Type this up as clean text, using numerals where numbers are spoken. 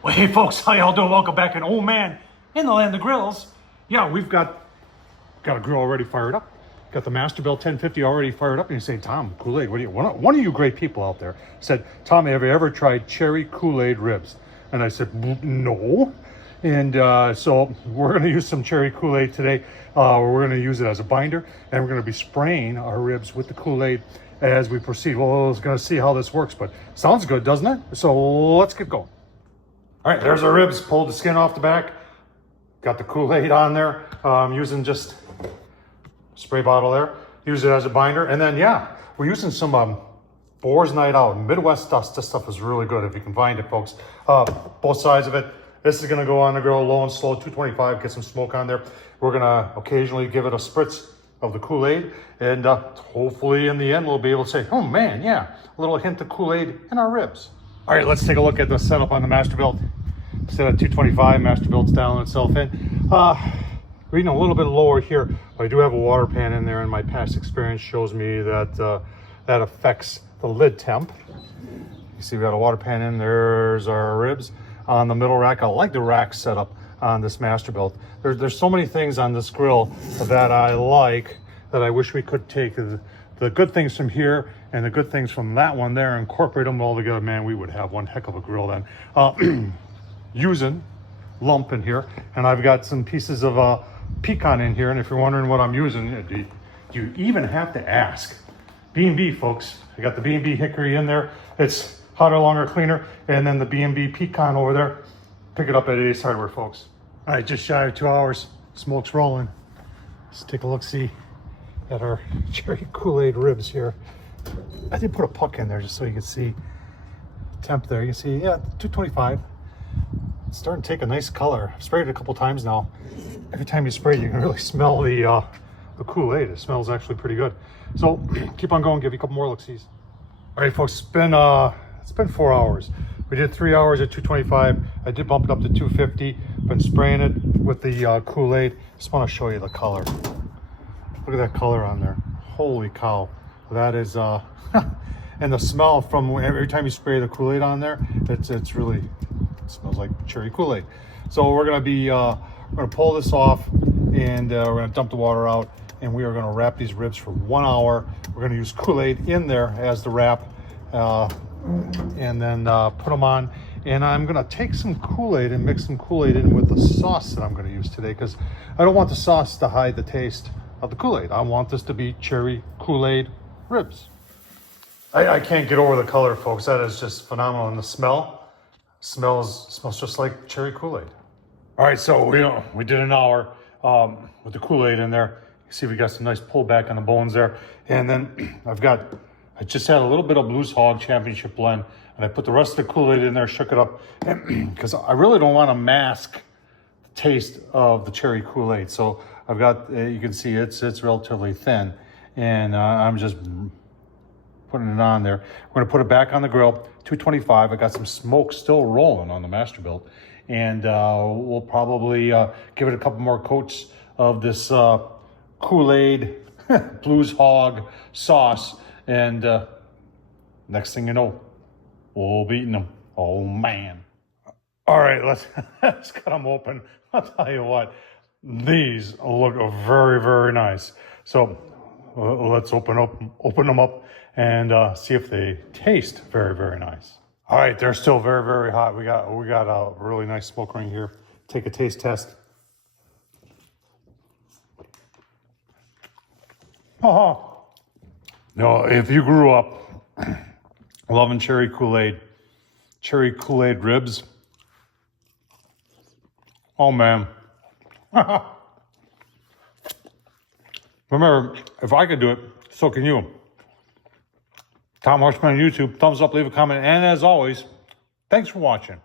Well, hey folks, how y'all doing? Welcome back. And oh man, in the land of grills, yeah, we've got a grill already fired up. Got the Masterbuilt 1050 already fired up. And you say, Tom, Kool-Aid, what do you? One of you great people out there said, Tom, have you ever tried cherry Kool-Aid ribs? And I said, no. And so we're going to use some cherry Kool-Aid today. We're going to use it as a binder, and we're going to be spraying our ribs with the Kool-Aid as we proceed. Well, we're going to see how this works, but sounds good, doesn't it? So let's get going. All right, there's our ribs. Pulled the skin off the back. Got the Kool-Aid on there. I'm using just spray bottle there. Use it as a binder. And then, yeah, we're using some Boar's Night Out. Midwest stuff. This stuff is really good if you can find it, folks. Both sides of it. This is going to go on the grill low and slow, 225, get some smoke on there. We're going to occasionally give it a spritz of the Kool-Aid. And hopefully in the end, we'll be able to say, oh man, yeah, a little hint of Kool-Aid in our ribs. All right, let's take a look at the setup on the Masterbuilt. Set at 225, Masterbuilt's dialing itself in. Reading a little bit lower here, but I do have a water pan in there, and my past experience shows me that that affects the lid temp. You see we got a water pan in, there's our ribs. On the middle rack, I like the rack setup on this Masterbuilt. There's so many things on this grill that I like, that I wish we could take the good things from here and the good things from that one there, incorporate them all together. Man, we would have one heck of a grill then. Using lump in here, and I've got some pieces of pecan in here, and if you're wondering what I'm using, do you even have to ask? B&B, folks. I got the B&B hickory in there. It's hotter, longer, cleaner, and then the B&B pecan over there. Pick it up at Ace Hardware, folks. All right, just shy of 2 hours. Smoke's rolling. Let's take a look-see at our cherry Kool-Aid ribs here. I did put a puck in there just so you can see temp there. You can see, yeah, 225. It's starting to take a nice color. I've sprayed it a couple times now. Every time you spray it, you can really smell the Kool-Aid. It smells actually pretty good. So keep on going, give you a couple more look-sees. All right, folks, it's been 4 hours. We did 3 hours at 225. I did bump it up to 250. Been spraying it with the Kool-Aid. Just want to show you the color. Look at that color on there. Holy cow. That is, and the smell from every time you spray the Kool-Aid on there, it's really, it smells like cherry Kool-Aid. So we're gonna be, we're gonna pull this off, and we're gonna dump the water out, and we are gonna wrap these ribs for 1 hour. We're gonna use Kool-Aid in there as the wrap, and then put them on. And I'm gonna take some Kool-Aid and mix some Kool-Aid in with the sauce that I'm gonna use today, because I don't want the sauce to hide the taste of the Kool-Aid. I want this to be cherry Kool-Aid ribs. I can't get over the color, folks. That is just phenomenal. And the smells just like cherry Kool-Aid. All right, so we did an hour with the Kool-Aid in there. You see we got some nice pullback on the bones there. And then I just had a little bit of Blues Hog Championship blend, and I put the rest of the Kool-Aid in there, shook it up, because I really don't want to mask the taste of the cherry Kool-Aid. So I've got, you can see it's relatively thin, and I'm just putting it on there. We're gonna put it back on the grill, 225. I got some smoke still rolling on the Masterbuilt, and we'll probably give it a couple more coats of this Kool-Aid Blues Hog sauce, and next thing you know, we'll be eating them. Oh man. All right, let's cut them open. I'll tell you what, these look very, very nice. So let's open them up and see if they taste very, very nice. All right, they're still very, very hot. We got a really nice smoke ring here. Take a taste test. Oh, no, if you grew up loving cherry Kool-Aid ribs, oh man. Remember, if I could do it, so can you. Tom Horsman on YouTube, thumbs up, leave a comment, and as always, thanks for watching.